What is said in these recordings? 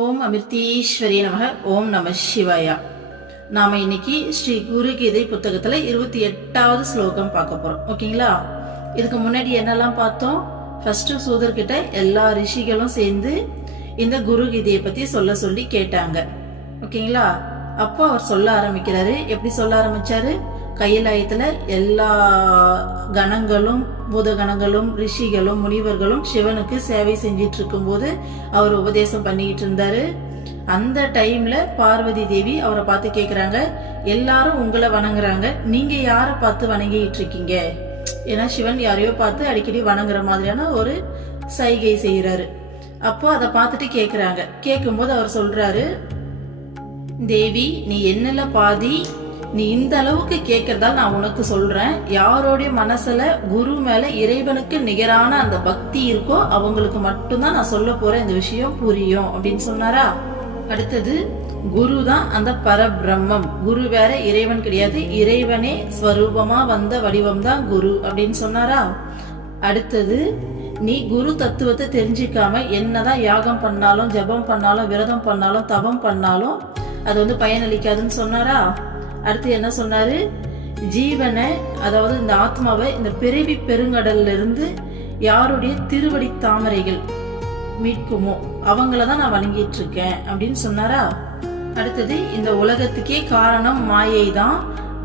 ஓம் அமிர்தீஸ்வரி நமக. ஓம் நம சிவாயா. நாம இன்னைக்கு ஸ்ரீ குரு கீதை புத்தகத்துல 28வது ஸ்லோகம் பார்க்க போறோம். ஓகேங்களா? இதுக்கு முன்னாடி என்னெல்லாம் பார்த்தோம்? ஃபர்ஸ்ட் சூதர்கிட்ட எல்லா ரிஷிகளும் சேர்ந்து இந்த குரு கீதையை பத்தி சொல்லி கேட்டாங்க. ஓகேங்களா? அப்போ அவர் சொல்ல ஆரம்பிக்கிறாரு. எப்படி சொல்ல ஆரம்பிச்சாரு? கைலாயத்துல எல்லா கணங்களும் பூதகணங்களும் ரிஷிகளும் முனிவர்களும் சிவனுக்கு சேவை செஞ்சிட்டு இருக்கும் போது அவர் உபதேசம் பண்ணிக்கிட்டு இருந்தாரு. அந்த டைம்ல பார்வதி தேவி அவரை பார்த்து கேக்குறாங்க, எல்லாரும் உங்களை வணங்குறாங்க, நீங்க யாரை பார்த்து வணங்கிட்டு இருக்கீங்க? ஏன்னா சிவன் யாரையோ பார்த்து அடிக்கடி வணங்குற மாதிரியான ஒரு சைகை செய்யறாரு. அப்போ அதை பார்த்துட்டு கேக்குறாங்க. கேட்கும்போது அவர் சொல்றாரு, தேவி நீ என்னல பாதி, நீ இந்த அளவுக்கு கேட்கறதால நான் உனக்கு சொல்றேன், யாரோடைய மனசுல குரு மேல இறைவனுக்கு நிகரான அந்த பக்தி இருக்கோ அவங்களுக்கு மட்டும்தான் நான் சொல்ல போறேன், இந்த விஷயம் புரியும் அப்படின்னு சொன்னாரா. அடுத்தது, குரு தான் அந்த பரபிரம்மம், குரு வேற இறைவன் கிடையாது, இறைவனே ஸ்வரூபமா வந்த வடிவம் தான் குரு அப்படின்னு சொன்னாரா. அடுத்தது, நீ குரு தத்துவத்தை தெரிஞ்சிக்காம என்னதான் யாகம் பண்ணாலும் ஜபம் பண்ணாலும் விரதம் பண்ணாலும் தவம் பண்ணாலும் அது பயனளிக்காதுன்னு சொன்னாரா. அடுத்து என்ன சொன்னாரு? ஜீவனை, அதாவது இந்த ஆத்மாவை இந்த பிறவி பெருங்கடல்ல இருந்து யாருடைய திருவடி தாமரைகள் மீட்குமோ அவங்களதான் நான் வணங்கிட்டு இருக்கேன் அப்படின்னு சொன்னாரா. அடுத்தது, இந்த உலகத்துக்கே காரணம் மாயை தான்,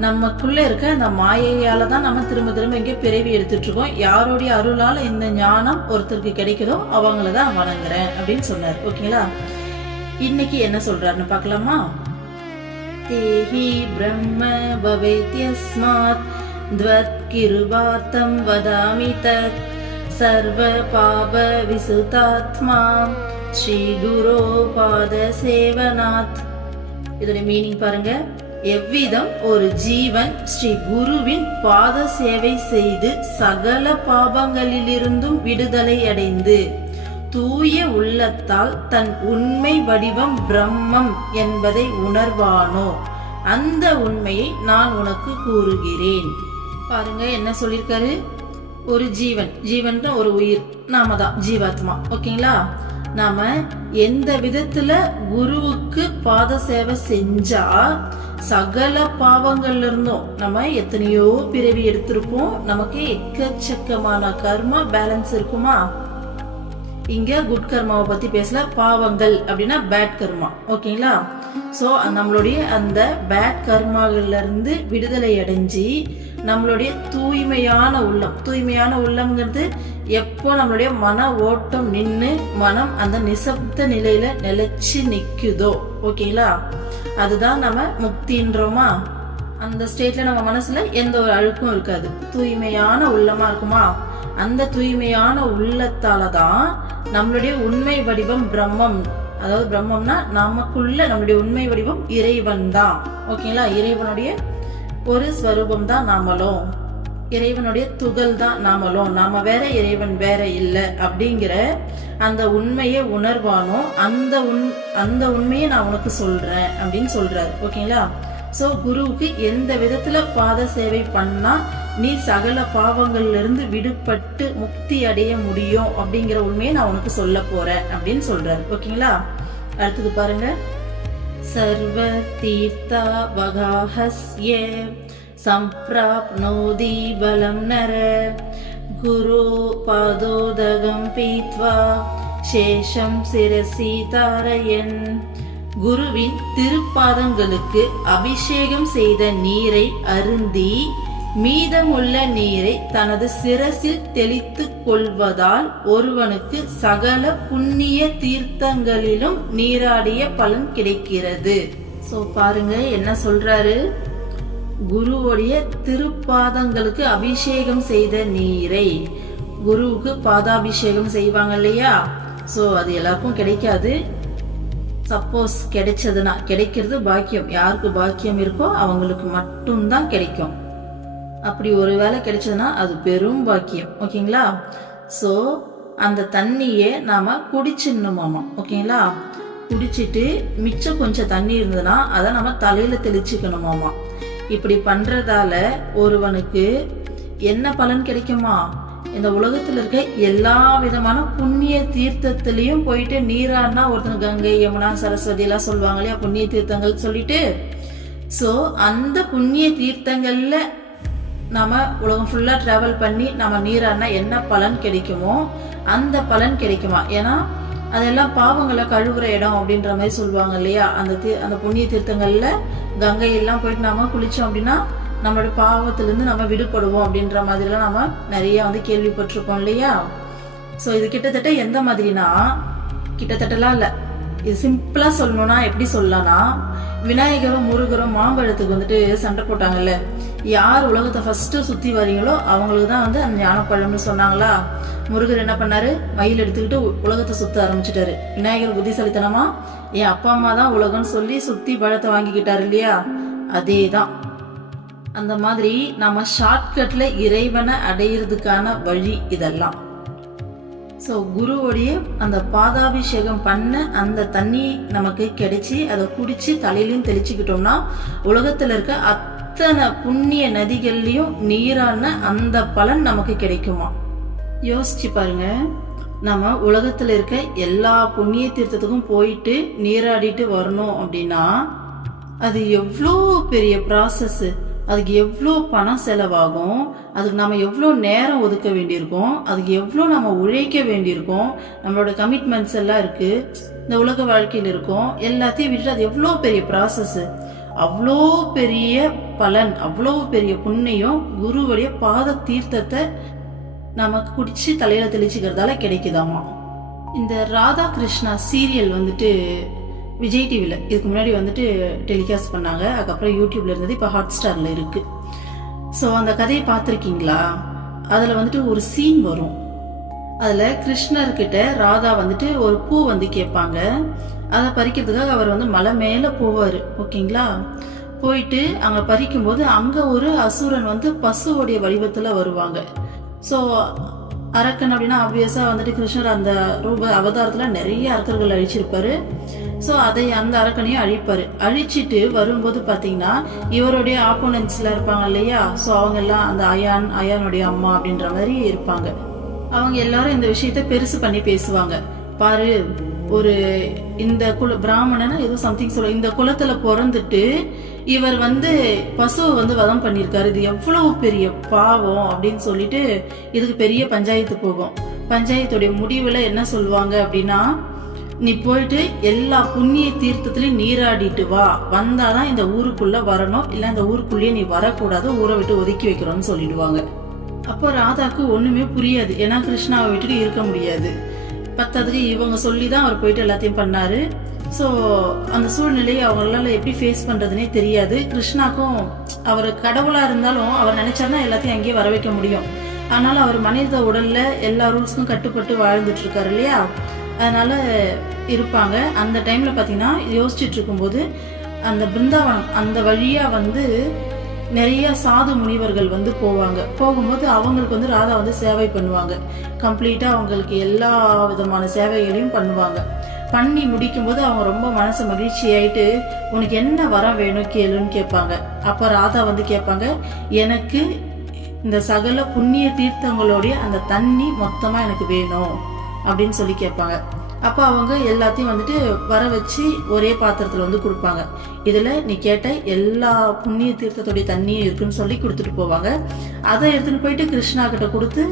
நமக்குள்ள இருக்க அந்த மாயையால தான் நம்ம திரும்ப திரும்ப இங்க பிறவி எடுத்துட்டு இருக்கோம், யாருடைய அருளால இந்த ஞானம் ஒருத்தருக்கு கிடைக்குதோ அவங்களதான் வணங்குறேன் அப்படின்னு சொன்னார். ஓகேங்களா? இன்னைக்கு என்ன சொல்றாருன்னு பார்க்கலாமா. தேஹி பிரம்ம பவேத்யஸ்மாத் த்வத்கிருபார்த்தம் வதாமி தத் சர்வ பாப விசுதாத்மா ஸ்ரீ குரு பாத சேவனாத். இதோட மீனிங் பாருங்க. எவ்விதம் ஒரு ஜீவன் ஸ்ரீ குருவின் பாத சேவை செய்து சகல பாபங்களிலிருந்தும் விடுதலை அடைந்து தூய உள்ளத்தால் தன் உண்மை வடிவம் பிரம்மம் என்பதை உணர்வானோ அந்த உண்மையை நான் உனக்கு கூறுகிறேன். பாருங்க என்ன சொல்லிருக்காரு. ஒரு ஜீவன் ஒரு உயிர், நாம தான் ஜீவாத்மா. ஓகேங்களா? நாம எந்த விதத்துல குருவுக்கு பாத சேவை செஞ்சா சகல பாவங்கள்ல இருந்தும், நம்ம எத்தனையோ பிறவி எடுத்திருப்போம், நமக்கு எக்கச்சக்கமான கர்மா பேலன்ஸ் இருக்குமா. இங்க குட் கர்மாவை பத்தி பேசல, பாவங்கள் அப்படின்னா பேட் கர்மா. ஓகேங்களா? சோ நம்மளுடைய அந்த பேட் கர்மாவில இருந்து விடுதலை அடைஞ்சி நம்மளுடைய தூய்மையான உள்ளம்ங்கிறது எப்போ நம்மளுடைய மன ஓட்டம் நின்று மனம் அந்த நிசப்த நிலையில நிலைச்சு நிக்குதோ, ஓகேங்களா, அதுதான் நம்ம முக்தின்றோமா. அந்த ஸ்டேட்ல நம்ம மனசுல எந்த ஒரு அழுக்கும் இருக்காது, தூய்மையான உள்ளமா இருக்குமா. அந்த தூய்மையான உள்ளத்தாலதான் நம்மளுடைய உண்மை வடிவம் பிரம்மம், அதாவது பிரம்மம்னா நமக்குள்ள நம்மளுடைய உண்மை வடிவம் இறைவன் தான். ஓகேங்களா? இறைவனுடைய ஒரு ஸ்வரூபம் தான் நாமளும், இறைவனுடைய துகள் தான் நாமளும், நாம வேற இறைவன் வேற இல்லை அப்படிங்கிற அந்த உண்மையை உணர்வானோ அந்த உண்மையை நான் உனக்கு சொல்றேன் அப்படின்னு சொல்றாரு. ஓகேங்களா? சோ குருவுக்கு எந்த விதத்துல பாத சேவை பண்ணா நீ சகல பாவங்கள்ல இருந்து விடுபட்டு முக்தி அடைய முடியும் அப்படிங்கிற உண்மையை நான் உனக்கு சொல்ல போறேன் அப்படின்னு சொல்றாரு. ஓகேங்களா? அடுத்தது பாருங்க. சர்வ தீர்த்தா வகாஹஸ்ய சம்பிராப்னோதி பலம் நர குரு பாதோதகம் பீத்வா சேஷம் சிரசி தாரயன். குருவின் திருப்பாதங்களுக்கு அபிஷேகம் செய்த நீரை அருந்தி மீதமுள்ள நீரை தனது சிரசில் தெளித்து கொள்வதால் ஒருவனுக்கு சகல புண்ணிய தீர்த்தங்களிலும் நீராடிய பலன் கிடைக்கிறது. சோ பாருங்க என்ன சொல்றாரு. குருவுடைய திருப்பாதங்களுக்கு அபிஷேகம் செய்த நீரை, குருவுக்கு பாதாபிஷேகம் செய்வாங்க இல்லையா, சோ அது எல்லாருக்கும் கிடைக்காது. சப்போஸ் கிடைச்சதுன்னா, கிடைக்கிறது பாக்கியம், யாருக்கு பாக்கியம் இருக்கோ அவங்களுக்கு மட்டும்தான் கிடைக்கும். அப்படி ஒரு வேளை கிடைச்சதுன்னா அது பெரும் பாக்கியம். ஓகேங்களா? சோ அந்த தண்ணியை நாம குடிச்சிடணுமாமா. ஓகேங்களா? குடிச்சிட்டு மிச்சம் கொஞ்சம் தண்ணி இருந்ததுன்னா அதை நம்ம தலையில தெளிச்சுக்கணுமாமா. இப்படி பண்றதால ஒருவனுக்கு என்ன பலன் கிடைக்குமா? இந்த உலகத்துல இருக்க எல்லா விதமான புண்ணிய தீர்த்தத்திலையும் போயிட்டு நீராடினா ஒருத்தன் கங்கை, யமுனா, சரஸ்வதி எல்லாம் சொல்லுவாங்க இல்லையா, புண்ணிய தீர்த்தங்கள் சொல்லிட்டு. ஸோ அந்த புண்ணிய தீர்த்தங்கள்ல நாம உலகம் ஃபுல்லா டிராவல் பண்ணி நம்ம நீராடினா என்ன பலன் கிடைக்குமோ அந்த பலன் கிடைக்குமா? ஏன்னா அதெல்லாம் பாவங்களை கழுவுற இடம் அப்படின்ற மாதிரி சொல்லுவாங்க இல்லையா. அந்த புண்ணிய தீர்த்தங்கள்ல கங்கை எல்லாம் போயிட்டு நாம குளிச்சோம் அப்படின்னா நம்மளோட பாவத்திலிருந்து நம்ம விடுபடுவோம் அப்படின்ற மாதிரிலாம் நம்ம நிறைய கேள்விப்பட்டிருக்கோம் இல்லையா. ஸோ இது கிட்டத்தட்ட எந்த மாதிரினா, கிட்டத்தட்டலாம் இல்லை, இது சிம்பிளா சொல்லணும்னா எப்படி சொல்லலாம்னா, விநாயகரும் முருகரும் மாம்பழத்துக்கு சண்டை போட்டாங்கல்ல. யார் உலகத்தை ஃபர்ஸ்ட் சுத்தி வரீங்களோ அவங்களுக்கு தான் அந்த ஞானப்பழம்னு சொன்னாங்களா. முருகர் என்ன பண்ணாரு, மயில் எடுத்துக்கிட்டு உலகத்தை சுத்த ஆரம்பிச்சுட்டாரு. விநாயகர் புத்திசாலித்தனமா என் அப்பா அம்மா தான் உலகம்னு சொல்லி சுத்தி பழத்தை வாங்கிக்கிட்டாரு இல்லையா. அதேதான் அந்த மாதிரி நாம ஷார்ட்கட்ல இறைவனை அடையிறதுக்கான வழி இதெல்லாம். ஸோ குருவோடைய அந்த பாதாபிஷேகம் பண்ண அந்த தண்ணி நமக்கு கிடைச்சி அதை குடிச்சு தலையிலையும் தெளிச்சுக்கிட்டோம்னா உலகத்துல இருக்க அத்தனை புண்ணிய நதிகள்லயும் நீரான அந்த பலன் நமக்கு கிடைக்குமா? யோசிச்சு பாருங்க. நம்ம உலகத்துல இருக்க எல்லா புண்ணிய தீர்த்தத்துக்கும் போயிட்டு நீராடிட்டு வரணும் அப்படின்னா அது எவ்வளோ பெரிய ப்ராசஸ், அதுக்கு எவ்வளோ பணம் செலவாகும், அதுக்கு நம்ம எவ்வளோ நேரம் ஒதுக்க வேண்டியிருக்கோம், அதுக்கு எவ்வளோ நம்ம உழைக்க வேண்டியிருக்கோம், நம்மளோட கமிட்மெண்ட்ஸ் எல்லாம் இருக்கு, இந்த உலக வாழ்க்கையில் இருக்கும், எல்லாத்தையும் விட்டுட்டு அது எவ்வளோ பெரிய ப்ராசஸ். அவ்வளோ பெரிய பலன், அவ்வளோ பெரிய புண்ணியம் குருவுடைய பாத தீர்த்தத்தை நமக்கு குடிச்சு தலையில தெளிச்சுக்கிறதால கிடைக்குதாமா. இந்த ராதா கிருஷ்ணா சீரியல் விஜய் டிவியில் இதுக்கு முன்னாடி டெலிகாஸ்ட் பண்ணாங்க. அதுக்கப்புறம் யூடியூப்ல இருந்தது, இப்போ ஹாட் ஸ்டார்ல இருக்கு. ஸோ அந்த கதையை பார்த்துருக்கீங்களா? அதில் ஒரு சீன் வரும். அதில் கிருஷ்ணர்கிட்ட ராதா ஒரு பூ கேட்பாங்க. அதை பறிக்கிறதுக்காக அவர் மலை மேலே போவார். ஓகேங்களா? போயிட்டு அங்கே பறிக்கும்போது அங்கே ஒரு அசுரன் பசுவோடைய வடிவத்தில் வருவாங்க. ஸோ அரக்கன் அப்படின்னா ஆப்வியஸா கிருஷ்ணர் அந்த ரூப அவதாரத்துல நிறைய அரக்கர்கள் அழிச்சிருப்பாரு. ஸோ அதை அந்த அரக்கனையும் அழிப்பாரு. அழிச்சிட்டு வரும்போது பாத்தீங்கன்னா இவருடைய ஆப்போனன்ட்ஸ்ல இருப்பாங்க இல்லையா. ஸோ அவங்க எல்லாம் அந்த அயானுடைய அம்மா அப்படின்ற மாதிரி இருப்பாங்க. அவங்க எல்லாரும் இந்த விஷயத்த பெருசு பண்ணி பேசுவாங்க. பாரு, ஒரு இந்த பிராமணன் ஏதோ சம்திங் சொல்ல, இந்த குலத்துல பிறந்துட்டு இவர் பசுவை வதம் பண்ணிருக்காரு, இது எவ்வளவு பெரிய பாவம் அப்படின்னு சொல்லிட்டு இதுக்கு பெரிய பஞ்சாயத்து போகும். பஞ்சாயத்துடைய முடிவுல என்ன சொல்லுவாங்க அப்படின்னா, நீ போயிட்டு எல்லா புண்ணிய தீர்த்தத்திலயும் நீராடிட்டு வா, வந்தாதான் இந்த ஊருக்குள்ள வரணும், இல்ல இந்த ஊருக்குள்ளேயே நீ வரக்கூடாது, ஊரை விட்டு ஒதுக்கி வைக்கிறோம்னு சொல்லிடுவாங்க. அப்போ ராதாக்கு ஒண்ணுமே புரியாது. ஏன்னா கிருஷ்ணாவை விட்டுட்டு இருக்க முடியாது. பத்தாவதுக்கு இவங்க சொல்லிதான் அவர் போயிட்டு எல்லாத்தையும் பண்ணாரு. ஸோ அந்த சூழ்நிலையை அவங்களால எப்படி ஃபேஸ் பண்றதுனே தெரியாது. கிருஷ்ணாக்கும் அவர் கடவுளா இருந்தாலும் அவர் நினைச்சாருன்னா எல்லாத்தையும் அங்கேயே வர வைக்க முடியும். அதனால அவர் மனித உடல்ல எல்லா ரூல்ஸ்க்கும் கட்டுப்பட்டு வாழ்ந்துட்டு இருக்காரு இல்லையா. அதனால இருப்பாங்க. அந்த டைம்ல பாத்தீங்கன்னா யோசிச்சுட்டு இருக்கும்போது அந்த பிருந்தாவனம் அந்த வழியா நிறைய சாது முனிவர்கள் போவாங்க. போகும்போது அவங்களுக்கு ராதா சேவை பண்ணுவாங்க. கம்ப்ளீட்டா அவங்களுக்கு எல்லா விதமான சேவைகளையும் பண்ணுவாங்க. பண்ணி முடிக்கும் போது அவங்க ரொம்ப மனசு மகிழ்ச்சி ஆயிட்டு, உனக்கு என்ன வரம் வேணும் கேளுன்னு கேட்பாங்க. அப்ப ராதா கேட்பாங்க, எனக்கு இந்த சகல புண்ணிய தீர்த்தங்களுடைய அந்த தண்ணி மொத்தமா எனக்கு வேணும் அப்படின்னு சொல்லி கேட்பாங்க. அப்ப அவங்க எல்லாத்தையும் வர வச்சு ஒரே பாத்திரத்துல கொடுப்பாங்க. இதுல நீ கேட்ட எல்லா புண்ணிய தீர்த்தத்துடைய தண்ணியும் இருக்குன்னு சொல்லி கொடுத்துட்டு போவாங்க. அதை எடுத்துட்டு போயிட்டு கிருஷ்ணா கிட்ட கொடுத்து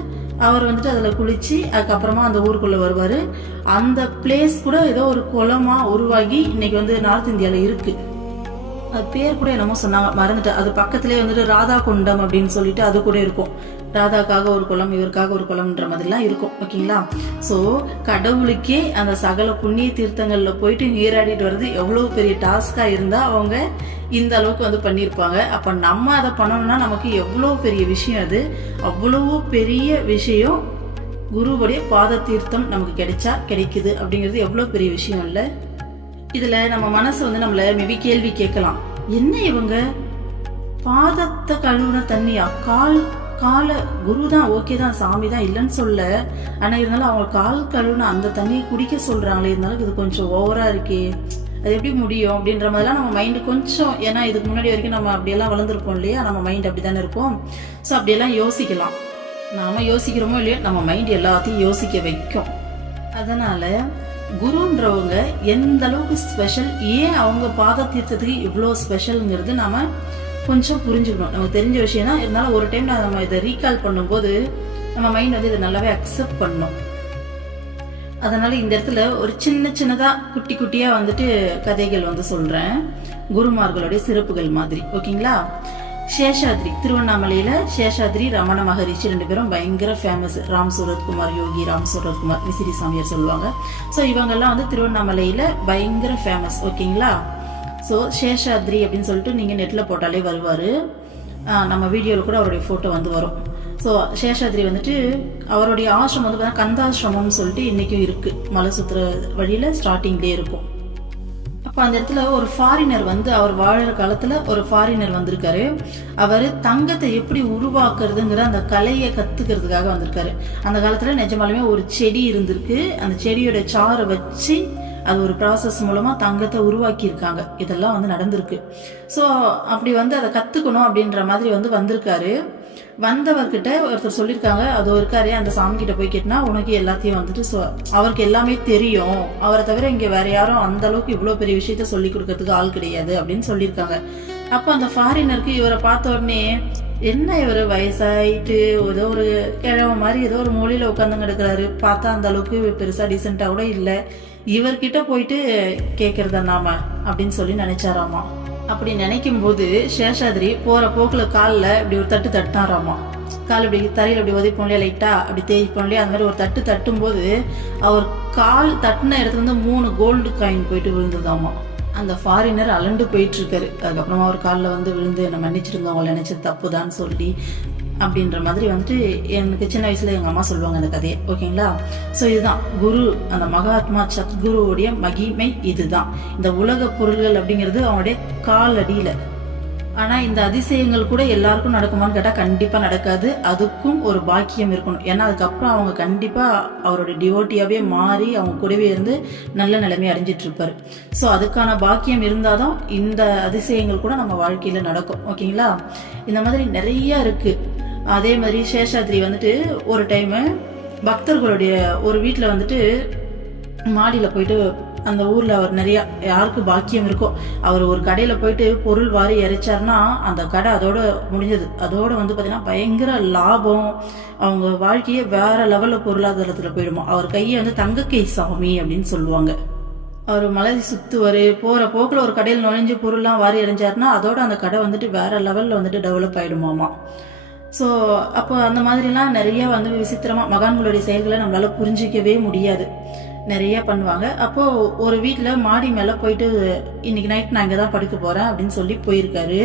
அவர் அதுல குளிச்சு அதுக்கப்புறமா அந்த ஊருக்குள்ள வருவாரு. அந்த பிளேஸ் கூட ஏதோ ஒரு குளமா உருவாகி இன்னைக்கு நார்த் இந்தியால இருக்கு. அது பேர் கூட என்னமோ சொன்னாங்க, மறந்துட்டு. அது பக்கத்திலேயே ராதா குண்டம் அப்படின்னு சொல்லிட்டு அது கூட இருக்கும். ராதாக்காக ஒரு குளம், இவருக்காக ஒரு குளம்ன்ற மாதிரிலாம் இருக்கும். ஓகேங்களா? ஸோ கடவுளுக்கே அந்த சகல புண்ணிய தீர்த்தங்கள்ல போயிட்டு நீராடிட்டு வர்றது எவ்வளவு பெரிய டாஸ்கா இருந்தா அவங்க இந்த அளவுக்கு பண்ணியிருப்பாங்க. அப்ப நம்ம அதை பண்ணணும்னா நமக்கு எவ்வளவு பெரிய விஷயம். அது அவ்வளவு பெரிய விஷயம். குருவுடைய பாத தீர்த்தம் நமக்கு கிடைக்குது அப்படிங்கிறது எவ்வளவு பெரிய விஷயம் இல்ல. இதுல நம்ம மனசு நம்மள மேபி கேள்வி கேட்கலாம், என்ன இவங்க பாதத்தை கழுவுன தண்ணியா, கால குரு தான், ஓகே தான், சாமி தான் இல்லைன்னு சொல்ல, ஆனா இருந்தாலும் அவங்க கால் கழுவுன அந்த தண்ணியை குடிக்க சொல்றாங்களே, இருந்தாலும் இது கொஞ்சம் ஓவரா இருக்கே, அது எப்படி முடியும் அப்படின்ற மாதிரிலாம் நம்ம மைண்டு கொஞ்சம், ஏன்னா இதுக்கு முன்னாடி வரைக்கும் நம்ம அப்படியெல்லாம் வளர்ந்துருப்போம் இல்லையா, நம்ம மைண்ட் அப்படித்தானே இருக்கும். ஸோ அப்படியெல்லாம் யோசிக்கலாம். நாம யோசிக்கிறோமோ இல்லையோ நம்ம மைண்ட் எல்லாத்தையும் யோசிக்க வைக்கும். அதனால குருன்றவங்க எந்த அளவுக்கு ஸ்பெஷல், ஏன் அவங்க பாத தீர்த்தத்துக்கு இவ்வளோ ஸ்பெஷலுங்கிறது நாம கொஞ்சம் புரிஞ்சுக்கணும். நமக்கு தெரிஞ்ச விஷயம் தான் இருந்தாலும் ஒரு டைம் நம்ம இதை ரீகால் பண்ணும்போது நம்ம மைண்ட் வந்து இதை நல்லாவே அக்செப்ட் பண்ணும். அதனால இந்த இடத்துல ஒரு சின்னதா குட்டி குட்டியா வந்துட்டு கதைகள் வந்து சொல்றேன், குருமார்களுடைய சிறப்புகள் மாதிரி. ஓகேங்களா? சேஷாத்ரி, திருவண்ணாமலையில சேஷாத்ரி ரமண மகரிஷி 2 பேரும் பயங்கர ஃபேமஸ். ராம் சூரத்குமார் யோகி, ராம் சூரத்குமார் விசிறி சாமியார் சொல்லுவாங்க. ஸோ இவங்கெல்லாம் வந்து திருவண்ணாமலையில பயங்கர ஃபேமஸ். ஓகேங்களா? ஸோ சேஷாத்ரி அப்படின்னு சொல்லிட்டு நீங்க நெட்ல போட்டாலே வருவாரு. நம்ம வீடியோவில் கூட அவருடைய போட்டோ வந்து வரும். ஸோ சேஷாத்ரி வந்துட்டு அவருடைய ஆசிரமம் வந்து பார்த்தீங்கன்னா கந்தாசிரமம்னு சொல்லிட்டு இன்னைக்கும் இருக்கு. மலை சுத்துற வழியில ஸ்டார்டிங்லேயே இருக்கும். அப்போ அந்த இடத்துல ஒரு ஃபாரினர் வந்து அவர் வாழற காலத்துல ஒரு ஃபாரினர் வந்திருக்காரு. அவர் தங்கத்தை எப்படி உருவாக்குறதுங்கிற அந்த கலையை கத்துக்கிறதுக்காக வந்திருக்காரு. அந்த காலத்துல நிஜமாலுமே ஒரு செடி இருந்திருக்கு. அந்த செடியோட சாறை வச்சு அது ஒரு ப்ராசஸ் மூலமா தங்கத்தை உருவாக்கி இருக்காங்க. இதெல்லாம் வந்து நடந்திருக்கு. ஸோ அப்படி வந்து அதை கத்துக்கணும் அப்படின்ற மாதிரி வந்து வந்திருக்காரு. வந்தவர்கிட்ட ஒருத்தர் சொல்லியிருக்காங்க, அது இருக்காரு அந்த சாமி கிட்ட போய் கேட்டினா உனக்கு எல்லாத்தையும் வந்துட்டு அவருக்கு எல்லாமே தெரியும், அவரை தவிர இங்க வேற யாரும் அந்த அளவுக்கு இவ்வளவு பெரிய விஷயத்த சொல்லி கொடுக்கறதுக்கு ஆள் கிடையாது அப்படின்னு சொல்லியிருக்காங்க. அப்போ அந்த ஃபாரினருக்கு இவரை பார்த்த உடனே என்ன இவர் வயசாயிட்டு ஏதோ ஒரு கிழவ மாதிரி ஏதோ ஒரு மொழியில உட்காந்து கிடக்குறாரு, பார்த்தா அந்த அளவுக்கு பெருசா டீசெண்டா கூட இல்லை, இவர்கிட்ட போயிட்டு கேட்கறதா நாம அப்படின்னு சொல்லி நினைச்சாராமா. அப்படி நினைக்கும் போது சேஷாத்ரி போற போக்குல காலில் இப்படி ஒரு தட்டு தட்டினாராமா. கால் இப்படி தரையில் அப்படி உதைப்போம் இல்லையா, லைட்டா அப்படி தேய்ப்போம் இல்லையா, அந்த மாதிரி ஒரு தட்டு தட்டும் போது அவர் கால் தட்டின இடத்துல இருந்து 3 கோல்டு காயின் போயிட்டு விழுந்ததாமா. அந்த ஃபாரினர் அலண்டு போயிட்டு இருக்காரு. அதுக்கப்புறமா அவர் காலில் வந்து விழுந்து என்ன மன்னிச்சிருந்தோம், அவங்களை நினைச்சது தப்புதான்னு சொல்லி அப்படின்ற மாதிரி வந்துட்டு எனக்கு சின்ன வயசுல எங்க அம்மா சொல்லுவாங்க அந்த கதையை. ஓகேங்களா? ஸோ இதுதான் குரு, அந்த மகாத்மா சத்குருவுடைய மகிமை இதுதான். இந்த உலக பொருள்கள் அப்படிங்கிறது அவனுடைய காலடியில. ஆனா இந்த அதிசயங்கள் கூட எல்லாருக்கும் நடக்குமான்னு கேட்டா கண்டிப்பா நடக்காது. அதுக்கும் ஒரு பாக்கியம் இருக்கணும். ஏன்னா அதுக்கப்புறம் அவங்க கண்டிப்பா அவருடைய டிவோட்டியாவே மாறி அவங்க கூடவே இருந்து நல்ல நிலைமை அடைஞ்சிட்டு இருப்பாரு. ஸோ அதுக்கான பாக்கியம் இருந்தாதான் இந்த அதிசயங்கள் கூட நம்ம வாழ்க்கையில நடக்கும். ஓகேங்களா? இந்த மாதிரி நிறைய இருக்கு. அதே மாதிரி சேஷாத்ரி வந்துட்டு ஒரு டைம் பக்தர்களுடைய ஒரு வீட்டுல வந்துட்டு மாடியில போயிட்டு அந்த ஊர்ல அவர் நிறைய யாருக்கு பாக்கியம் இருக்கோ அவர் ஒரு கடையில போயிட்டு பொருள் வாரி இறைச்சாருன்னா அந்த கடை அதோட முடிஞ்சது. அதோட வந்து பாத்தீங்கன்னா பயங்கர லாபம், அவங்க வாழ்க்கையே வேற லெவல்ல பொருளாதாரத்துல போயிடுமா. அவர் கையை வந்து தங்கக்கை சாமி அப்படின்னு சொல்லுவாங்க. அவர் மலை சுத்துவாரு, போற போக்குல ஒரு கடையில் நுழைஞ்சு பொருள்லாம் வாரி இறைஞ்சாருன்னா அதோட அந்த கடை வந்துட்டு வேற லெவல்ல வந்துட்டு டெவலப் ஆயிடுமாமா. ஸோ அப்போ அந்த மாதிரிலாம் நிறைய வந்து விசித்திரமா மகான்களுடைய செயல்களை நம்மளால புரிஞ்சிக்கவே முடியாது. நிறைய பண்ணுவாங்க. அப்போ ஒரு வீட்டில் மாடி மேலே போயிட்டு இன்னைக்கு நைட் நான் இங்கே தான் படுக்க போறேன் அப்படின்னு சொல்லி போயிருக்காரு.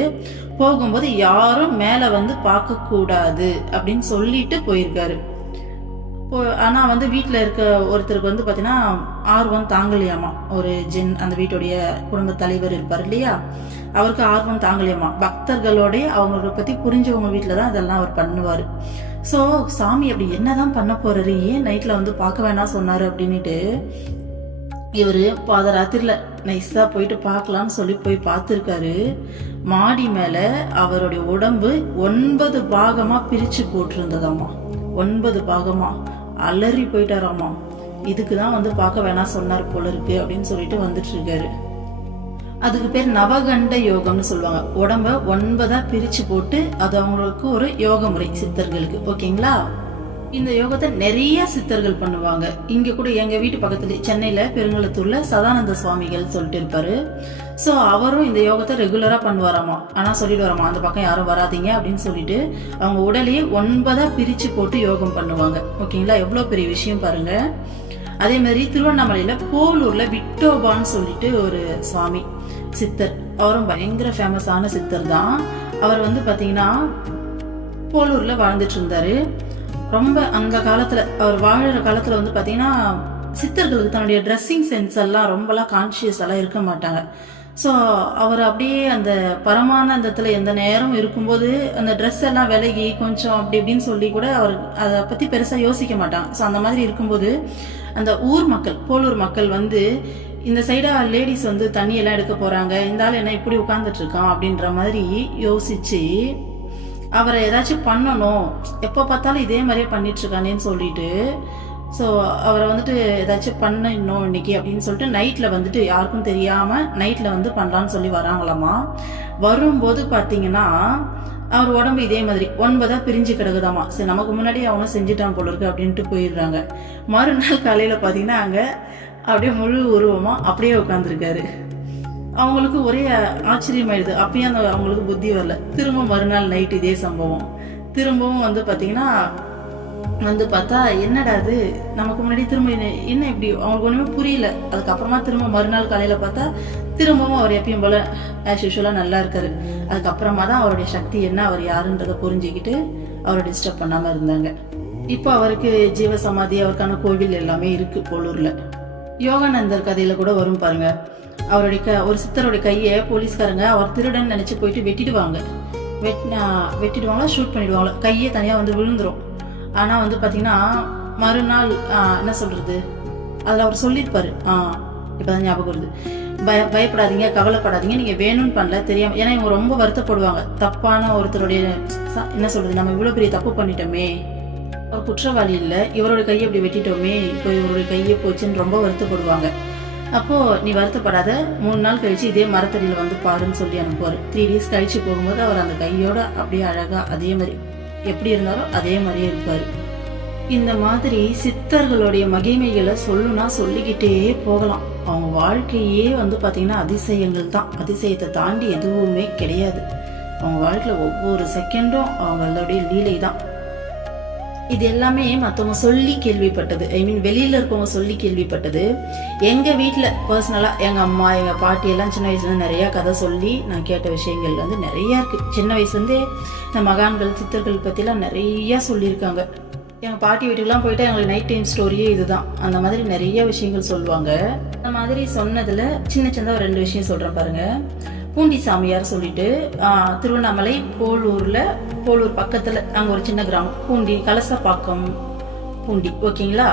போகும்போது யாரும் மேலே வந்து பார்க்கக்கூடாது அப்படின்னு சொல்லிட்டு போயிருக்காரு. ஆனா வந்து வீட்டுல இருக்க ஒருத்தருக்கு வந்து பாத்தீங்கன்னா ஆர்வம் தாங்கலையாமா. ஒரு அந்த வீட்டுடைய குடும்ப தலைவர் இருப்பாரு இல்லையா, அவருக்கு ஆர்வம் தாங்கலையாமா. பக்தர்களோட அவங்களோட பத்தி புரிஞ்சவங்க வீட்டுலதான் இதெல்லாம் அவர் பண்ணுவாரு. சோ சாமி அப்படி என்னதான் பண்ண போறாரு, ஏன் நைட்ல வந்து பார்க்க வேணாம் சொன்னாரு அப்படின்னுட்டு இவரு பாதராத்திரில நைஸா போயிட்டு பார்க்கலாம்னு சொல்லி போய் பார்த்துருக்காரு. மாடி மேல அவருடைய உடம்பு 9 பாகமா பிரிச்சு போட்டிருந்ததாமா. 9 பாகமா. அலறி போயிட்டாராமா. இதுக்குதான் வந்து பார்க்க வேணாம் சொன்னார் போல இருக்கு அப்படின்னு சொல்லிட்டு வந்துட்டு இருக்காரு. அதுக்கு பேர் நவகண்ட யோகம்னு சொல்லுவாங்க. உடம்ப 9 பிரிச்சு போட்டு அது அவங்களுக்கு ஒரு யோக முறை சித்தர்களுக்கு. ஓகேங்களா? இந்த யோகத்தை நிறைய சித்தர்கள் பண்ணுவாங்க. இங்க கூட எங்க வீட்டு பக்கத்துல சென்னையில பெருங்குளத்தூர்ல சதானந்த சுவாமிகள் சொல்லிட்டு இருப்பாரு. சோ அவரும் இந்த யோகத்தை ரெகுலரா பண்ணுவாராமா. ஆனா சொல்லிட்டு வராமா அந்த பக்கம் யாரும் வராதிங்க அப்படின்னு சொல்லிட்டு அவங்க உடலையே 9 பிரிச்சு போட்டு யோகம் பண்ணுவாங்க. ஓகேங்களா? எவ்வளவு பெரிய விஷயம் பாருங்க. அதே மாதிரி திருவண்ணாமலையில போலூர்ல விட்டோபான்னு சொல்லிட்டு ஒரு சுவாமி சித்தர், அவரும் பயங்கர ஃபேமஸான சித்தர் தான். அவர் வந்து பாத்தீங்கன்னா போலூர்ல வாழ்ந்துட்டு இருந்தாரு. ரொம்ப அந்த காலத்துல அவர் வாழற காலத்துல வந்து பாத்தீங்கன்னா சித்தர்களுக்கு தன்னுடைய ட்ரெஸ்ஸிங் சென்ஸ் எல்லாம் ரொம்பலாம் கான்சியஸ் எல்லாம் இருக்க மாட்டாங்க. ஸோ அவர் அப்படியே அந்த பரமானந்தத்துல எந்த நேரம் இருக்கும்போது அந்த ட்ரெஸ் எல்லாம் விலகி கொஞ்சம் அப்படி இப்படின்னு சொல்லி கூட அவர் அதை பத்தி பெருசா யோசிக்க மாட்டாங்க. ஸோ அந்த மாதிரி இருக்கும்போது அந்த ஊர் மக்கள், போலூர் மக்கள் வந்து இந்த சைடா லேடிஸ் வந்து தண்ணி எல்லாம் எடுக்க போறாங்க, இந்த ஆள் என்ன இப்படி உட்கார்ந்துட்டு இருக்கான் அப்படின்ற மாதிரி யோசிச்சு அவரை ஏதாச்சும் பண்ணணும், எப்போ பார்த்தாலும் இதே மாதிரியே பண்ணிட்டு இருக்கானேன்னு சொல்லிட்டு ஸோ அவரை வந்துட்டு ஏதாச்சும் பண்ணணும் இன்னைக்கு அப்படின்னு சொல்லிட்டு நைட்டில் வந்துட்டு யாருக்கும் தெரியாமல் நைட்டில் வந்து பண்ணலான்னு சொல்லி வராங்களாமா. வரும்போது பார்த்தீங்கன்னா அவர் உடம்பு இதே மாதிரி 9 பிரிஞ்சு கிடக்குதாமா. சரி, நமக்கு முன்னாடி அவனும் செஞ்சுட்டான் போல இருக்கு அப்படின்ட்டு போயிடுறாங்க. மறுநாள் காலையில் பார்த்தீங்கன்னா அங்கே அப்படியே முழு உருவமாக அப்படியே உட்காந்துருக்காரு. அவங்களுக்கு ஒரே ஆச்சரியமாயிடுது. அப்பயும் அவங்களுக்கு புத்தி வரல. திரும்ப மறுநாள் நைட் இதே சம்பவம். திரும்பவும் வந்து பார்த்தீங்கன்னா வந்து பார்த்தா என்னடா அது நமக்கு முன்னாடி திரும்ப என்ன இப்படி அவங்களுக்கு ஒன்றுமே புரியல. அதுக்கப்புறமா திரும்ப மறுநாள் காலையில் பார்த்தா திரும்பவும் அவர் எப்பயும் போல ஆஸ் யூஷுவலாக நல்லா இருக்காரு. அதுக்கப்புறமா தான் அவருடைய சக்தி என்ன, அவர் யாருன்றதை புரிஞ்சுக்கிட்டு அவரை டிஸ்டர்ப் பண்ணாமல் இருந்தாங்க. இப்போ அவருக்கு ஜீவசமாதி, அவருக்கான கோவில் எல்லாமே இருக்கு போலூர்ல. யோகானந்தர் கதையில கூட வரும் பாருங்க. அவருடைய ஒரு சித்தருடைய கையை போலீஸ்காரங்க அவர் திருடன் நினைச்சு போயிட்டு வெட்டிடுவாங்களா, ஷூட் பண்ணிடுவாங்களா, கையே தனியாக வந்து விழுந்துரும். ஆனால் வந்து பார்த்தீங்கன்னா மறுநாள் என்ன சொல்றது, அதில் அவர் சொல்லியிருப்பாரு. இப்போதான் ஞாபகம் வருது. பயப்படாதீங்க, கவலைப்படாதீங்க, நீங்கள் வேணும்னு பண்ணல, தெரியாம. ஏன்னா இவங்க ரொம்ப வருத்தப்படுவாங்க. தப்பான ஒருத்தருடைய என்ன சொல்றது, நம்ம இவ்வளோ பெரிய தப்பு பண்ணிட்டோமே, அவர் குற்றவாளி இல்லை, இவரோட கையை இப்படி வெட்டிட்டோமே, இப்போ இவருடைய கையை போச்சுன்னு ரொம்ப வருத்தப்படுவாங்க. அப்போ நீ வருத்தப்படாத, 3 நாள் கழிச்சு இதே மரத்தடியில் வந்து பாருன்னு சொல்லி அனுப்புவார். 3 days கழிச்சு போகும்போது அவர் அந்த கையோட அப்படியே அழகா அதே மாதிரி எப்படி இருந்தாலும் அதே மாதிரியே இருப்பாரு. இந்த மாதிரி சித்தர்களுடைய மகிமைகளை சொல்லுனா சொல்லிக்கிட்டே போகலாம். அவங்க வாழ்க்கையே வந்து பாத்தீங்கன்னா அதிசயங்கள் தான். அதிசயத்தை தாண்டி எதுவுமே கிடையாது. அவங்க வாழ்க்கையில ஒவ்வொரு செகண்டும் அவங்களுடைய லீலை தான். இது எல்லாமே மற்றவங்க சொல்லி கேள்விப்பட்டது. வெளியில இருக்கவங்க சொல்லி கேள்விப்பட்டது. எங்க வீட்டுல பர்சனலா எங்க அம்மா, எங்க பாட்டி எல்லாம் சின்ன வயசுல நிறைய கதை சொல்லி நான் கேட்ட விஷயங்கள் வந்து நிறைய இருக்கு. சின்ன வயசுல இருந்தே இந்த மகான்கள் சித்தர்கள் பத்தி எல்லாம் நிறைய சொல்லியிருக்காங்க. எங்க பாட்டி வீட்டுக்கெல்லாம் போயிட்டு எங்களுக்கு நைட் டைம் ஸ்டோரியே இதுதான். அந்த மாதிரி நிறைய விஷயங்கள் சொல்லுவாங்க. அந்த மாதிரி சொன்னதுல சின்ன சின்னதா ஒரு 2 விஷயம் சொல்றேன் பாருங்க. பூண்டி சாமியார் சொல்லிட்டு திருவண்ணாமலை போலூர் பக்கத்துல அங்க ஒரு சின்ன கிராமம் பூண்டி, கலசப்பாக்கம் பூண்டி, ஓகேங்களா.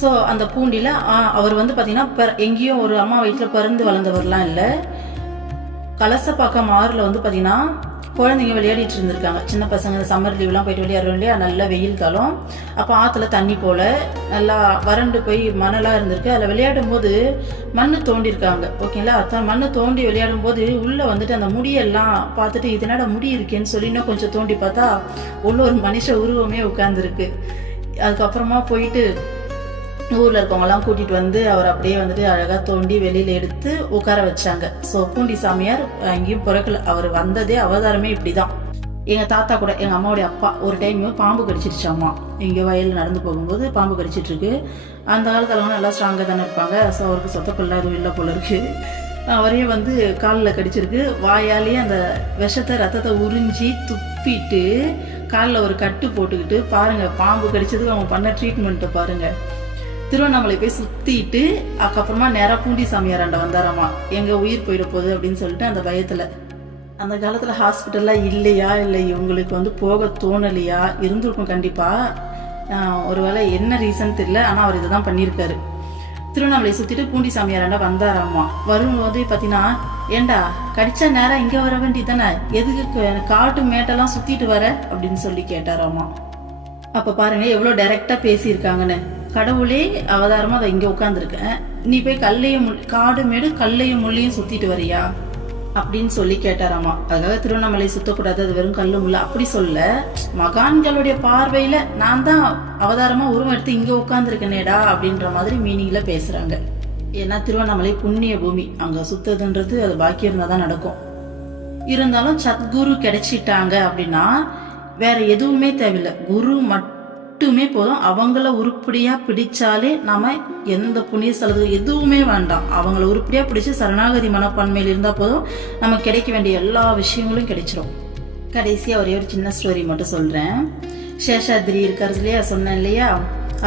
ஸோ அந்த பூண்டியில அவர் வந்து பாத்தீங்கன்னா எங்கேயும் ஒரு அம்மா வயிற்றுல பிறந்து வளர்ந்தவர்லாம் இல்லை. கலசப்பாக்கம் ஆறுல வந்து பாத்தீங்கன்னா குழந்தைங்க விளையாடிட்டு இருந்திருக்காங்க. சின்ன பசங்க சம்மர் லீவ்லாம் போயிட்டு விளையாடுறோம் இல்லையா, நல்ல வெயில் காலம். அப்போ ஆற்றுல தண்ணி போல நல்லா வறண்டு போய் மணலாக இருந்திருக்கு. அதில் விளையாடும் போது மண்ணு தோண்டிருக்காங்க, ஓகேங்களா. மண்ணு தோண்டி விளையாடும் போது உள்ளே வந்துட்டு அந்த முடியெல்லாம் பார்த்துட்டு இதனோட முடி இருக்கேன்னு சொல்லி இன்னும் கொஞ்சம் தோண்டி பார்த்தா உள்ள ஒரு மனுஷ உருவமே உட்கார்ந்துருக்கு. அதுக்கப்புறமா போயிட்டு ஊர்ல இருக்கவங்கலாம் கூட்டிட்டு வந்து அவர் அப்படியே வந்துட்டு அழகா தோண்டி வெளியில எடுத்து உட்கார வச்சாங்க. ஸோ பூண்டி சாமியார் எங்கேயும் பிறக்கல. அவர் வந்ததே அவதாரமே இப்படிதான். எங்க தாத்தா கூட எங்க அம்மாவுடைய அப்பா ஒரு டைம் பாம்பு கடிச்சிருச்சாமா. இங்க வயலில் நடந்து போகும்போது பாம்பு கடிச்சிட்டு இருக்கு. அந்த காலத்துல நல்லா ஸ்ட்ராங்கா தானே இருப்பாங்க. ஸோ அவருக்கு சொத்தப்பல்ல எதுவும் இல்லை போல இருக்கு. அவரே வந்து காலில் கடிச்சிருக்கு. வாயாலேயே அந்த ரத்தத்தை உறிஞ்சி துப்பிட்டு காலில் ஒரு கட்டு போட்டுக்கிட்டு பாருங்க, பாம்பு கடிச்சதுக்கு அவங்க பண்ண ட்ரீட்மெண்ட்டை பாருங்க. திருவண்ணாமலை போய் சுத்திட்டு அதுக்கப்புறமா நேரா பூண்டி சாமியாராண்ட வந்தாராமா. எங்க உயிர் போயிட போகுது அப்படின்னு சொல்லிட்டு அந்த பயத்துல. அந்த காலத்துல ஹாஸ்பிட்டல்லாம் இல்லையா, இல்லை இவங்களுக்கு வந்து போக தோணலையா, இருந்திருக்கும் கண்டிப்பா. ஒருவேளை என்ன ரீசன் தெரியல. ஆனா அவர் இதுதான் பண்ணியிருக்காரு. திருவண்ணாமலை சுத்திட்டு பூண்டி சாமியாராண்ட வந்தாராமா. வரும்போது பாத்தீங்கன்னா, ஏண்டா கடிச்சா நேரம் இங்க வர வேண்டியதானே, எதுக்கு காட்டு மேட்டெல்லாம் சுத்திட்டு வர அப்படின்னு சொல்லி கேட்டாராமா. அப்ப பாருங்க எவ்வளவு டைரக்டா பேசியிருக்காங்கன்னு. கடவுளே அவதாரமா அதை இங்க உட்கார்ந்துருக்கேன், நீ போய் காடு மேடு கல்லையும் முள்ளையும் சுத்திட்டு வரியா அப்படின்னு சொல்லி கேட்டாராமா. அதுக்காக திருவண்ணாமலை சுத்தக்கூடாது, அது வெறும் கல்லு முள்ள அப்படி சொல்ல, மகான்களுடைய பார்வையில நான் தான் அவதாரமா உருவம் எடுத்து இங்க உட்கார்ந்துருக்கேனேடா அப்படின்ற மாதிரி மீனிங்ல பேசுறாங்க. ஏன்னா திருவண்ணாமலை புண்ணிய பூமி, அங்க சுத்ததுன்றது அது பாக்கி இருந்தாதான் நடக்கும். இருந்தாலும் சத்குரு கிடைச்சிட்டாங்க அப்படின்னா வேற எதுவுமே தேவையில்லை, குரு மட்டுமே போதும். அவங்கள உருப்படியா பிடிச்சாலே நாம எந்த புண்ணிய ஸ்தலத்துக்கு எதுவுமே வேண்டாம். அவங்கள உருப்படியா பிடிச்சு சரணாகதி மனப்பான்மையில் இருந்தா போதும், நம்ம கிடைக்க வேண்டிய எல்லா விஷயங்களும் கிடைச்சிரும். கடைசியா ஒரே ஒரு சின்ன ஸ்டோரி மட்டும் சொல்றேன். சேஷாத்ரி இருக்காரு இல்லையா, சொன்னேன் இல்லையா,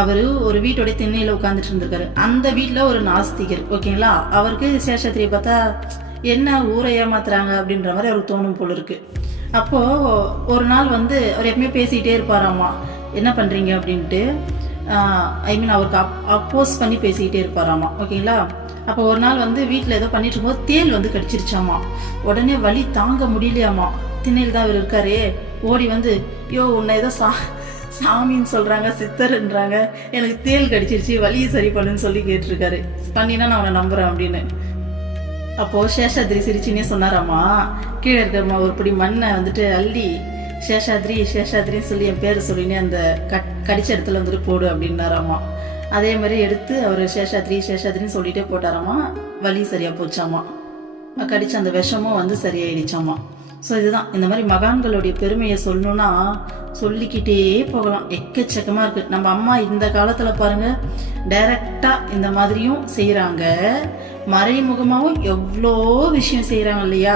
அவரு ஒரு வீட்டோட திண்ணையில உட்கார்ந்துட்டு இருந்திருக்காரு. அந்த வீட்டுல ஒரு நாஸ்திகர், ஓகேங்களா. அவருக்கு சேஷாத்ரியை பார்த்தா என்ன ஊரை ஏமாத்துறாங்க அப்படின்ற மாதிரி அவருக்கு தோணும் போல இருக்கு. அப்போ ஒரு நாள் வந்து அவர் எப்பவுமே பேசிக்கிட்டே இருப்பாராமா, என்ன பண்றீங்க அப்படின்ட்டு. அவருக்கு அப்போஸ் பண்ணி பேசிக்கிட்டே இருப்பாராமா, ஓகேங்களா. அப்போ ஒரு நாள் வந்து வீட்டுல ஏதோ பண்ணிட்டு இருக்கும்போது தேள் வந்து கடிச்சிருச்சாமா. உடனே வலி தாங்க முடியலையாமா. திண்ணையில் தான் அவர் இருக்காரே, ஓடி வந்து, யோ உன்னை ஏதோ சாமின்னு சொல்றாங்க, சித்தர்ன்றாங்க, எனக்கு தேள் கடிச்சிருச்சு, வலியை சரி பண்ணுன்னு சொல்லி கேட்டிருக்காரு. பண்ணினா நான் அவனை நம்புறேன் அப்படின்னு. அப்போ சேஷாத்ரி சிரிச்சினே சொன்னாராமா, கீழே இருக்கிற ஒரு பிடி மண்ணை வந்துட்டு அள்ளி சேஷாத்ரி சேஷாத்ரின்னு சொல்லி என் பேரை சொல்லினே அந்த கடிச்ச இடத்துல வந்துட்டு போடு அப்படின்னாராமா. அதே மாதிரி எடுத்து அவர் சேஷாத்ரி சேஷாத்ரின்னு சொல்லிட்டே போட்டாராமா. வலி சரியா போச்சாமா, கடிச்ச அந்த விஷமும் வந்து சரியாயிடுச்சாமா. ஸோ இதுதான் இந்த மாதிரி மகான்களுடைய பெருமையை சொல்லணும்னா சொல்லிக்கிட்டே போகலாம், எக்கச்சக்கமாக இருக்குது. நம்ம அம்மா இந்த காலத்தில் பாருங்கள், டைரக்டாக இந்த மாதிரியும் செய்கிறாங்க, மறைமுகமாகவும் எவ்வளோ விஷயம் செய்கிறாங்க இல்லையா.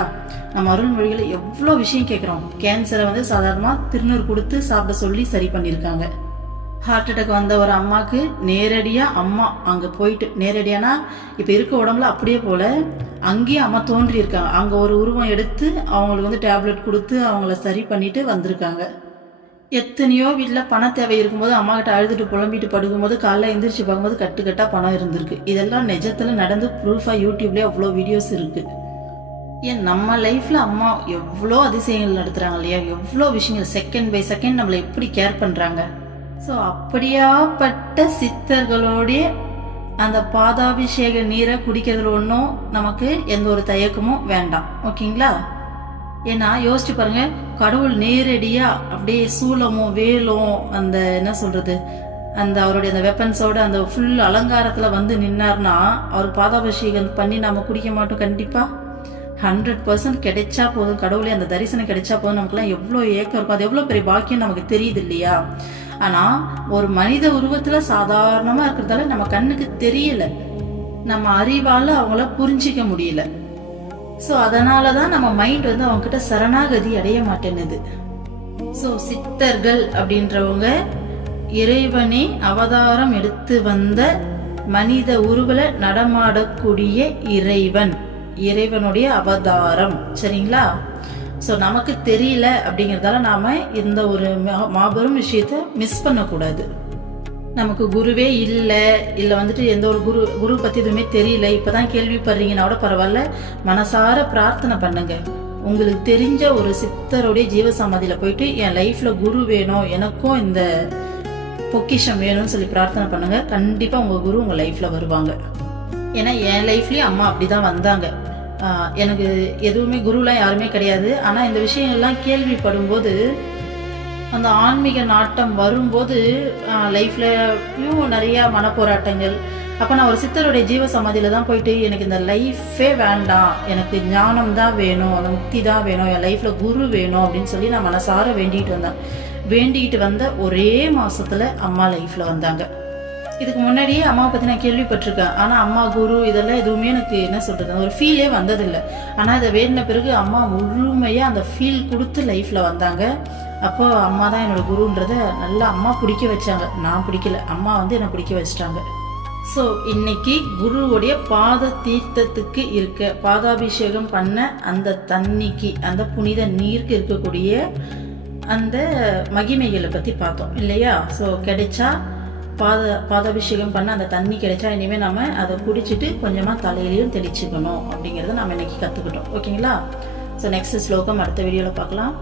நம்ம அருள்மொழிகளை எவ்வளோ விஷயம் கேட்குறோம். கேன்சரை வந்து சாதாரணமாக திருநூறு கொடுத்து சாப்பிட சொல்லி சரி பண்ணியிருக்காங்க. ஹார்ட் அட்டாக் வந்த ஒரு அம்மாவுக்கு நேரடியாக அம்மா அங்கே போயிட்டு, நேரடியானா இப்போ இருக்க உடம்புல அப்படியே போல் அங்கேயும் அம்மா தோன்றி இருக்காங்க. அங்கே ஒரு உருவம் எடுத்து அவங்களுக்கு வந்து டேப்லெட் கொடுத்து அவங்கள சரி பண்ணிட்டு வந்திருக்காங்க. எத்தனையோ வீட்டில் பண தேவை இருக்கும்போது அம்மா கிட்ட அழுதுட்டு புலம்பிட்டு படுக்கும்போது காலைல எந்திரிச்சு பார்க்கும்போது கட்டுக்கட்டாக பணம் இருந்திருக்கு. இதெல்லாம் நிஜத்தில் நடந்து ப்ரூஃபாக யூடியூப்லேயே அவ்வளோ வீடியோஸ் இருக்குது. ஏன் நம்ம லைஃப்பில் அம்மா எவ்வளோ அதிசயங்கள் நடத்துகிறாங்க இல்லையா, எவ்வளோ விஷயங்கள் செகண்ட் பை செகண்ட் நம்மளை எப்படி கேர் பண்ணுறாங்க. ஸோ அப்படியாப்பட்ட சித்தர்களுடைய அந்த பாதாபிஷேக நீரை குடிக்கிறதுல ஒன்றும் நமக்கு எந்த ஒரு தயக்கமும் வேண்டாம், ஓகேங்களா. ஏன்னா யோசிச்சு பாருங்க, கடவுள் நேரடியா அப்படியே சூலமும் வேலும் அந்த என்ன சொல்றது அந்த அவருடைய அந்த வெப்பன்ஸோட அந்த ஃபுல் அலங்காரத்துல வந்து நின்னார்னா அவர் பாதாபிஷேகம் பண்ணி நாம குடிக்க மாட்டோம். கண்டிப்பா 100% கிடைச்சா போதும், கடவுளே அந்த தரிசனம் கிடைச்சா போதும். நமக்குலாம் எவ்வளோ ஏக்கம் இருக்கும், அது எவ்வளோ பெரிய பாக்கியம் நமக்கு தெரியுது இல்லையா. ஆனா ஒரு மனித உருவத்துல சாதாரணமா இருக்கிறதால நம்ம கண்ணுக்கு தெரியல, நம்ம அறிவால அவங்கள புரிஞ்சிக்க முடியல. ஸோ அதனாலதான் நம்ம மைண்ட் வந்து அவங்க கிட்ட சரணாகதி அடைய மாட்டேன்னுது. ஸோ சித்தர்கள் அப்படின்றவங்க இறைவனே அவதாரம் எடுத்து வந்த மனித உருவல நடமாடக்கூடிய இறைவனுடைய அவதாரம், சரிங்களா. ஸோ நமக்கு தெரியல அப்படிங்கிறதால நாம இந்த ஒரு மாபெரும் விஷயத்த மிஸ் பண்ணக்கூடாது. நமக்கு குருவே இல்லை வந்துட்டு எந்த ஒரு குரு பற்றி எதுவுமே தெரியல, இப்போதான் கேள்விப்படுறீங்கன்னா கூட பரவாயில்ல, மனசார பிரார்த்தனை பண்ணுங்க. உங்களுக்கு தெரிஞ்ச ஒரு சித்தருடைய ஜீவசமாதியில் போயிட்டு என் லைஃப்பில் குரு வேணும், எனக்கும் இந்த பொக்கிஷம் வேணும்னு சொல்லி பிரார்த்தனை பண்ணுங்க. கண்டிப்பாக உங்கள் குரு உங்கள் லைஃப்பில் வருவாங்க. ஏன்னா என் லைஃப்லேயும் அம்மா அப்படி தான் வந்தாங்க. எனக்கு எதுவுமே குருலாம் யாருமே கிடையாது. ஆனால் இந்த விஷயங்கள்லாம் கேள்விப்படும் போது அந்த ஆன்மீக நாட்டம் வரும்போது லைஃப்லயும் நிறைய மனப்போராட்டங்கள். அப்போ நான் ஒரு சித்தருடைய ஜீவ சமாதியில தான் போயிட்டு எனக்கு இந்த லைஃபே வேண்டாம், எனக்கு ஞானம் தான் வேணும், அந்த முக்தி தான் வேணும், என் லைஃப்ல குரு வேணும் அப்படின்னு சொல்லி நான் மனசார வேண்டிக்கிட்டு வந்த ஒரே மாசத்துல அம்மா லைஃப்ல வந்தாங்க. இதுக்கு முன்னாடியே அம்மாவை பற்றி நான் கேள்விப்பட்டிருக்கேன். ஆனால் அம்மா குரு இதெல்லாம் எதுவுமே எனக்கு என்ன சொல்கிறது ஒரு ஃபீலே வந்ததில்லை. ஆனால் இதை வேண்டின பிறகு அம்மா முழுமையாக அந்த ஃபீல் கொடுத்து லைஃப்பில் வந்தாங்க. அப்போ அம்மா தான் என்னோட குருன்றதை நல்லா அம்மா பிடிக்க வச்சாங்க. நான் பிடிக்கல, அம்மா வந்து என்னை பிடிக்க வச்சிட்டாங்க. ஸோ இன்னைக்கு குருவுடைய பாத தீர்த்தத்துக்கு இருக்க பாதாபிஷேகம் பண்ண அந்த தண்ணிக்கு, அந்த புனித நீருக்கு இருக்கக்கூடிய அந்த மகிமைகளை பற்றி பார்த்தோம் இல்லையா. ஸோ கிடைச்சா பாதாபிஷேகம் பண்ண அந்த தண்ணி கிடைச்சா இனிமேல் நாம அதை குடிச்சிட்டு கொஞ்சமாக தலையிலையும் தெளிச்சுக்கணும் அப்படிங்கிறத நம்ம இன்னைக்கு கற்றுக்கிட்டோம், ஓகேங்களா. ஸோ நெக்ஸ்ட் ஸ்லோகம் அடுத்த வீடியோவில் பார்க்கலாம்.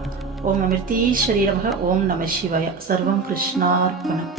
ஓம் அமிர்தீஸ்வரி நமக. ஓம் நம சிவாய. சர்வம் கிருஷ்ணார்ப்பணம்.